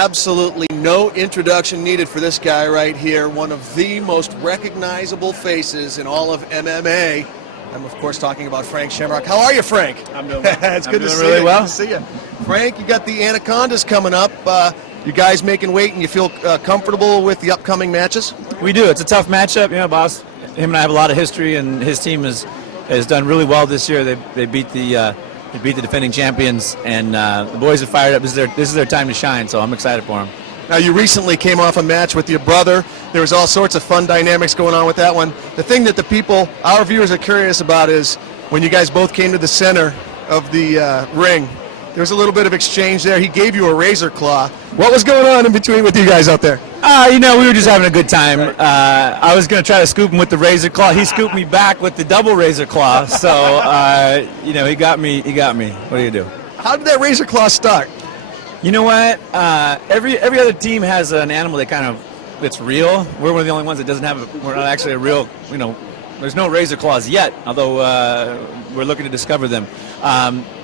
Absolutely no introduction needed for this guy right here, one of the most recognizable faces in all of MMA. I'm, of course, talking about Frank Shamrock. How are you, Frank? I'm doing well. It's good to see really you. well. Good to see you. Frank, you got the Anacondas coming up. You guys making weight, and you feel comfortable with the upcoming matches? We do. It's a tough matchup. You know, boss, him and I have a lot of history, and his team has done really well this year. They beat the defending champions, and the boys are fired up. This is their time to shine, so I'm excited for them. Now, you recently came off a match with your brother. There was all sorts of fun dynamics going on with that one. The thing that our viewers are curious about is when you guys both came to the center of the ring, there was a little bit of exchange there. He gave you a razor claw. What was going on in between with you guys out there? You know, we were just having a good time. I was going to try to scoop him with the razor claw. He scooped me back with the double razor claw. So, you know, he got me. What do you do? How did that razor claw start? You know what? Every other team has an animal that's real. We're one of the only ones that doesn't have. We're not actually a real. You know, there's no razor claws yet. Although we're looking to discover them.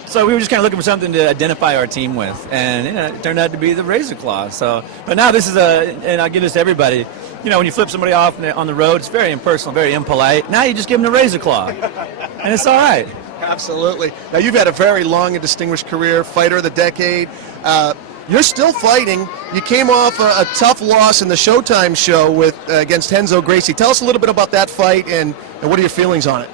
So we were just kind of looking for something to identify our team with, and you know, it turned out to be the razor claw. So, but now this is and I'll give this to everybody. You know, when you flip somebody off on the road, it's very impersonal, very impolite. Now you just give them the razor claw, and it's all right. Absolutely. Now, you've had a very long and distinguished career, fighter of the decade. You're still fighting. You came off a tough loss in the Showtime show against Renzo Gracie. Tell us a little bit about that fight and what are your feelings on it?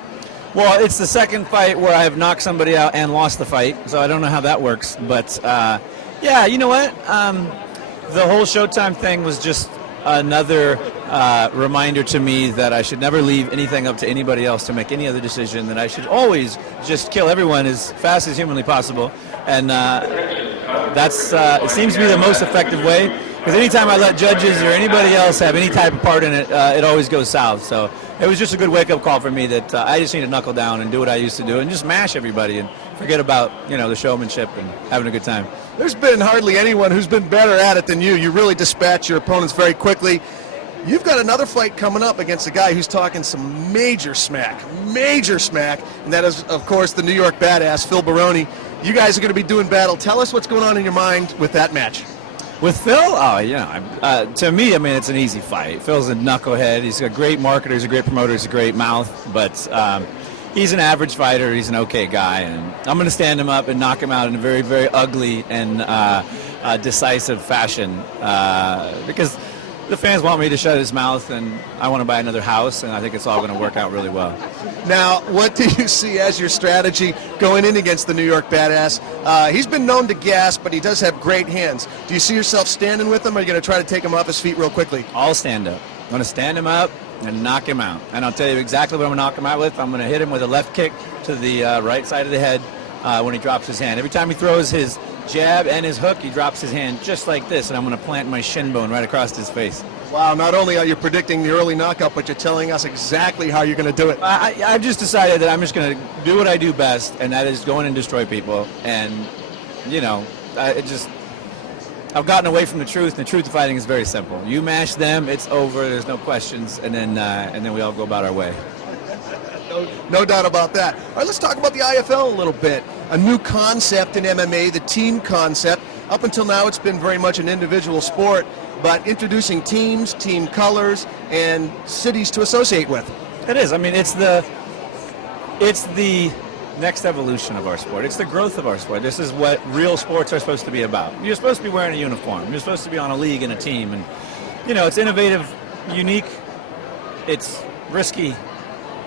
Well, it's the second fight where I have knocked somebody out and lost the fight, so I don't know how that works. But, yeah, you know what? The whole Showtime thing was just another reminder to me that I should never leave anything up to anybody else to make any other decision, that I should always just kill everyone as fast as humanly possible. And it seems to be the most effective way, because anytime I let judges or anybody else have any type of part in it, it always goes south. So it was just a good wake-up call for me that I just need to knuckle down and do what I used to do and just mash everybody and forget about, you know, the showmanship and having a good time. There's been hardly anyone who's been better at it than you. You really dispatch your opponents very quickly. You've got another fight coming up against a guy who's talking some major smack, and that is, of course, the New York badass, Phil Baroni. You guys are going to be doing battle. Tell us what's going on in your mind with that match. With Phil? Oh, yeah. To me, I mean, it's an easy fight. Phil's a knucklehead. He's a great marketer. He's a great promoter. He's a great mouth. But he's an average fighter. He's an okay guy. And I'm going to stand him up and knock him out in a very, very ugly and decisive fashion because the fans want me to shut his mouth, and I want to buy another house, and I think it's all going to work out really well. Now, what do you see as your strategy going in against the New York badass? He's been known to gas, but he does have great hands. Do you see yourself standing with him, or are you going to try to take him off his feet real quickly? I'll stand up. I'm going to stand him up and knock him out. And I'll tell you exactly what I'm going to knock him out with. I'm going to hit him with a left kick to the right side of the head when he drops his hand. Every time he throws his jab and his hook, he drops his hand just like this, and I'm going to plant my shin bone right across his face. Wow, not only are you predicting the early knockout, but you're telling us exactly how you're going to do it. I've just decided that I'm just going to do what I do best, and that is go in and destroy people. And, you know, I've gotten away from the truth, and the truth of fighting is very simple. You mash them, it's over, there's no questions, and then we all go about our way. No doubt about that. All right, let's talk about the IFL a little bit. A new concept in MMA, the team concept. Up until now, it's been very much an individual sport, but introducing teams, team colors, and cities to associate with. It is. I mean, it's the next evolution of our sport. It's the growth of our sport. This is what real sports are supposed to be about. You're supposed to be wearing a uniform. You're supposed to be on a league and a team. And, you know, it's innovative, unique, it's risky,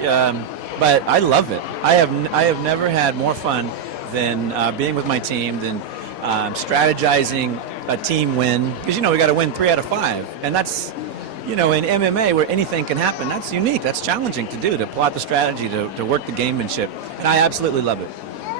but I love it. I have never had more fun than being with my team, than strategizing a team win, because, you know, we got to win 3 out of 5, and that's, you know, in MMA where anything can happen, that's unique, that's challenging to do, to plot the strategy, to work the gamemanship, and I absolutely love it.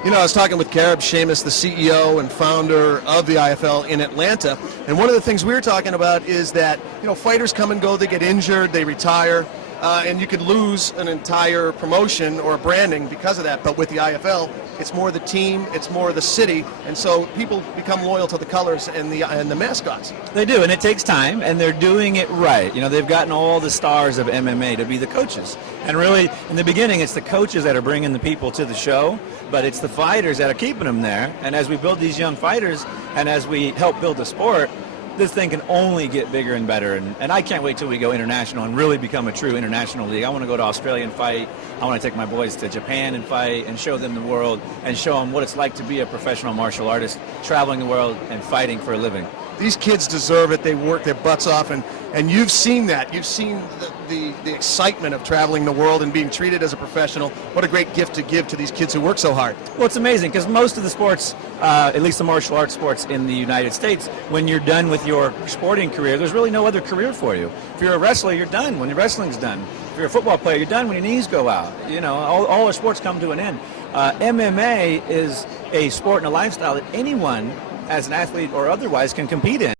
You know, I was talking with Gareb Sheamus, the CEO and founder of the IFL in Atlanta, and one of the things we were talking about is that, you know, fighters come and go, they get injured, they retire, and you could lose an entire promotion or branding because of that. But with the IFL, it's more the team, it's more the city, and so people become loyal to the colors and the mascots. They do, and it takes time, and they're doing it right. You know, they've gotten all the stars of MMA to be the coaches. And really, in the beginning, it's the coaches that are bringing the people to the show, but it's the fighters that are keeping them there. And as we build these young fighters, and as we help build the sport, this thing can only get bigger and better, and I can't wait till we go international and really become a true international league. I want to go to Australia and fight. I want to take my boys to Japan and fight and show them the world and show them what it's like to be a professional martial artist, traveling the world and fighting for a living. These kids deserve it. They work their butts off, and you've seen that. You've seen the excitement of traveling the world and being treated as a professional. What a great gift to give to these kids who work so hard. Well, it's amazing because most of the sports, at least the martial arts sports in the United States, when you're done with your sporting career, there's really no other career for you. If you're a wrestler, you're done when your wrestling's done. If you're a football player, you're done when your knees go out. You know, all our sports come to an end. MMA is a sport and a lifestyle that anyone, as an athlete or otherwise, can compete in.